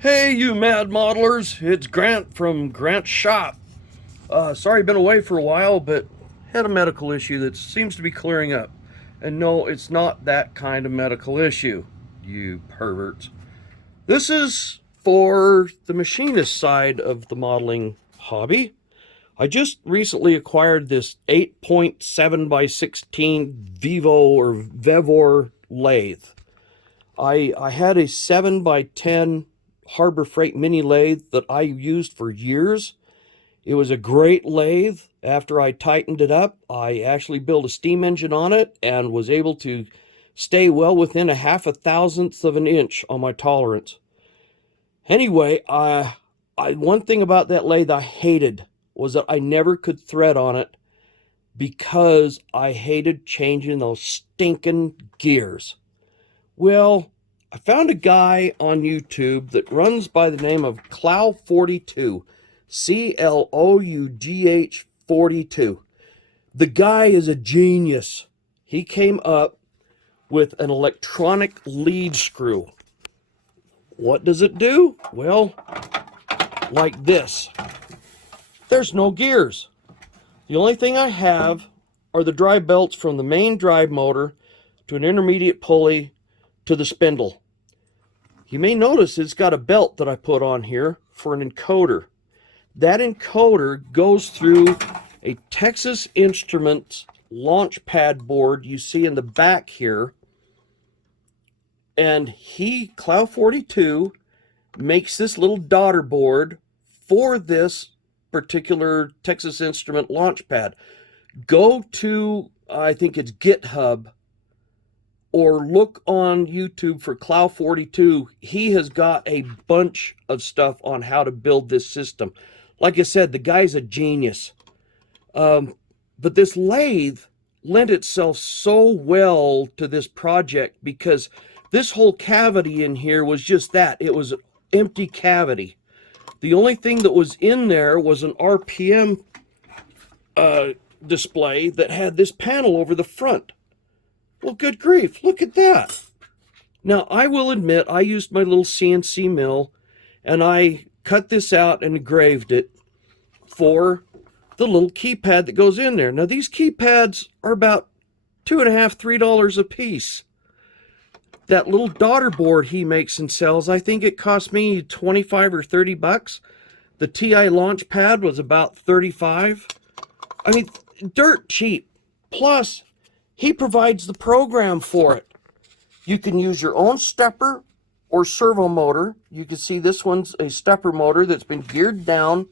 Hey, you mad modelers! It's Grant from Grant's shop. Sorry, been away for a while, but had a medical issue that seems to be clearing up. And no, it's not that kind of medical issue, you perverts. This is for the machinist side of the modeling hobby. I just recently acquired this 8.7 by 16 Vivo or Vevor lathe. I had a 7 by 10 Harbor Freight mini lathe that I used for years. It was a great lathe. After I tightened it up, I actually built a steam engine on it and was able to stay well within a half a thousandth of an inch on my tolerance. Anyway, one thing about that lathe I hated was that I never could thread on it because I hated changing those stinking gears. Well, I found a guy on YouTube that runs by the name of Clough42, Clough 42. The guy is a genius. He came up with an electronic lead screw. What does it do? Well, like this. There's no gears. The only thing I have are the drive belts from the main drive motor to an intermediate pulley to the spindle. You may notice it's got a belt that I put on here for an encoder. That encoder goes through a Texas Instruments launch pad board you see in the back here. And Clough42 makes this little daughter board for this particular Texas Instrument launch pad. Go to, I think it's GitHub, or look on YouTube for Clough42. He has got a bunch of stuff on how to build this system. Like I said, the guy's a genius. But this lathe lent itself so well to this project because this whole cavity in here was just that. It was an empty cavity. The only thing that was in there was an RPM display that had this panel over the front. Well, good grief, look at that. Now, I will admit, I used my little CNC mill, and I cut this out and engraved it for the little keypad that goes in there. Now, these keypads are about $2.50, $3 a piece. That little daughter board he makes and sells, I think it cost me 25 or 30 bucks. The TI launch pad was about 35. I mean, dirt cheap. Plus, he provides the program for it. You can use your own stepper or servo motor. You can see this one's a stepper motor that's been geared down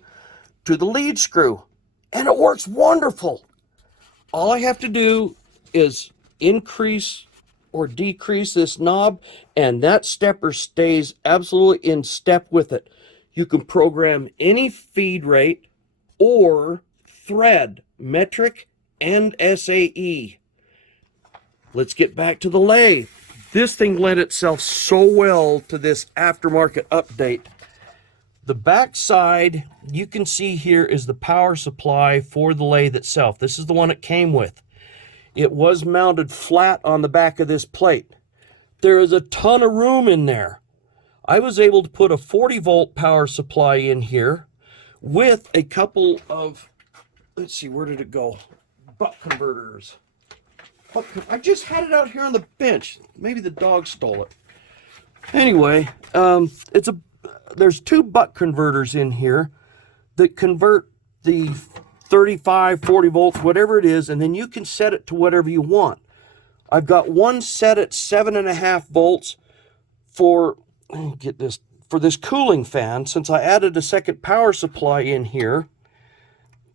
to the lead screw. And it works wonderful. All I have to do is increase or decrease this knob, and that stepper stays absolutely in step with it. You can program any feed rate or thread, metric and SAE. Let's get back to the lathe. This thing lent itself so well to this aftermarket update. The back side, you can see here, is the power supply for the lathe itself. This is the one it came with. It was mounted flat on the back of this plate. There is a ton of room in there. I was able to put a 40-volt power supply in here with a couple of, let's see, where did it go? Buck converters. I just had it out here on the bench. Maybe the dog stole it. Anyway, there's two buck converters in here that convert the 35, 40 volts, whatever it is, and then you can set it to whatever you want. I've got one set at 7.5 volts for this cooling fan. Since I added a second power supply in here,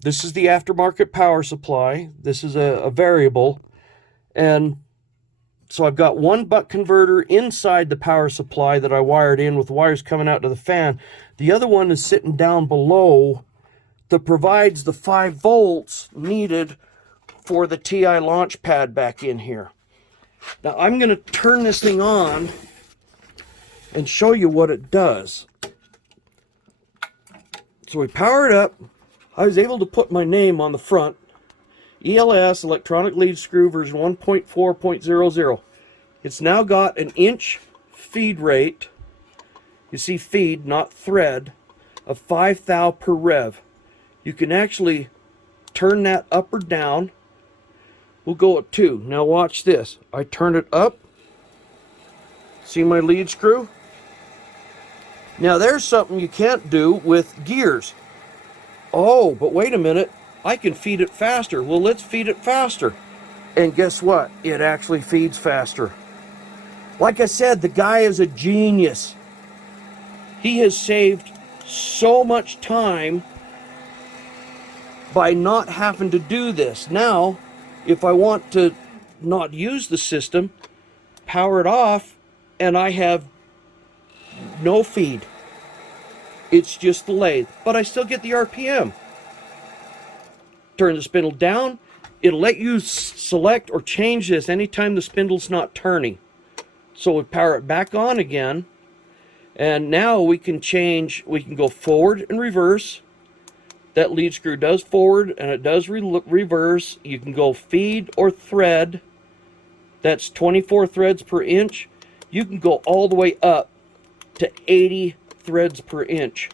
this is the aftermarket power supply. This is a variable. And so I've got one buck converter inside the power supply that I wired in with wires coming out to the fan. The other one is sitting down below that provides the 5 volts needed for the TI launch pad back in here. Now I'm going to turn this thing on and show you what it does. So we power it up. I was able to put my name on the front. ELS, electronic lead screw, version 1.4.00. It's now got an inch feed rate You see feed, not thread, of 5 thou per rev. You can actually turn that up or down. We'll go at 2. Now watch this. I turn it up. See my lead screw? Now there's something you can't do with gears. Oh, but wait a minute. I can feed it faster. Well, let's feed it faster. And guess what? It actually feeds faster. Like I said, the guy is a genius. He has saved so much time by not having to do this. Now, if I want to not use the system, power it off, and I have no feed. It's just the lathe, but I still get the RPM. Turn the spindle down. It'll let you select or change this anytime the spindle's not turning. So we power it back on again. And now we can change, we can go forward and reverse. That lead screw does forward and it does reverse. You can go feed or thread. That's 24 threads per inch. You can go all the way up to 80 threads per inch.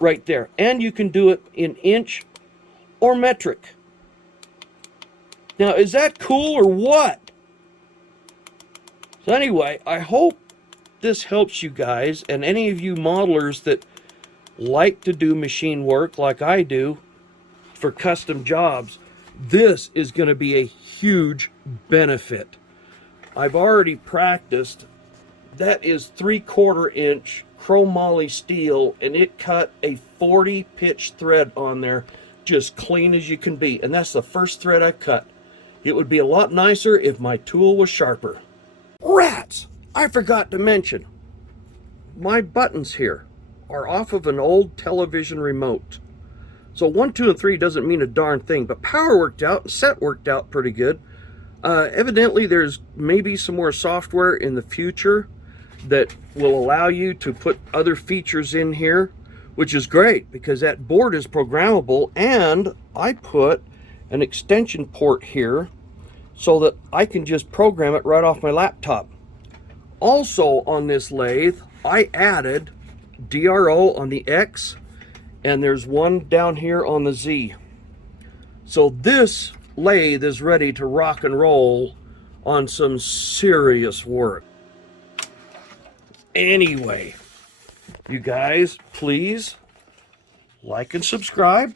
Right there. And you can do it in inch or metric. Now, is that cool or what? So anyway, I hope this helps you guys, and any of you modelers that like to do machine work like I do for custom jobs. This is going to be a huge benefit. I've already practiced. That is 3/4 inch chromoly steel, and it cut a 40 pitch thread on there, just clean as you can be. And that's the first thread I cut. It would be a lot nicer if my tool was sharper. Rats! I forgot to mention, my buttons here are off of an old television remote. So 1, 2, and 3 doesn't mean a darn thing, but power worked out and set worked out pretty good. Evidently there's maybe some more software in the future that will allow you to put other features in here, which is great because that board is programmable, and I put an extension port here so that I can just program it right off my laptop. Also on this lathe, I added DRO on the X, and there's one down here on the Z. So this lathe is ready to rock and roll on some serious work. Anyway, you guys, please like and subscribe,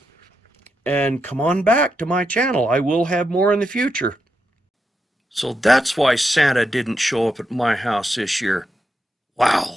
and come on back to my channel. I will have more in the future. So that's why Santa didn't show up at my house this year. Wow.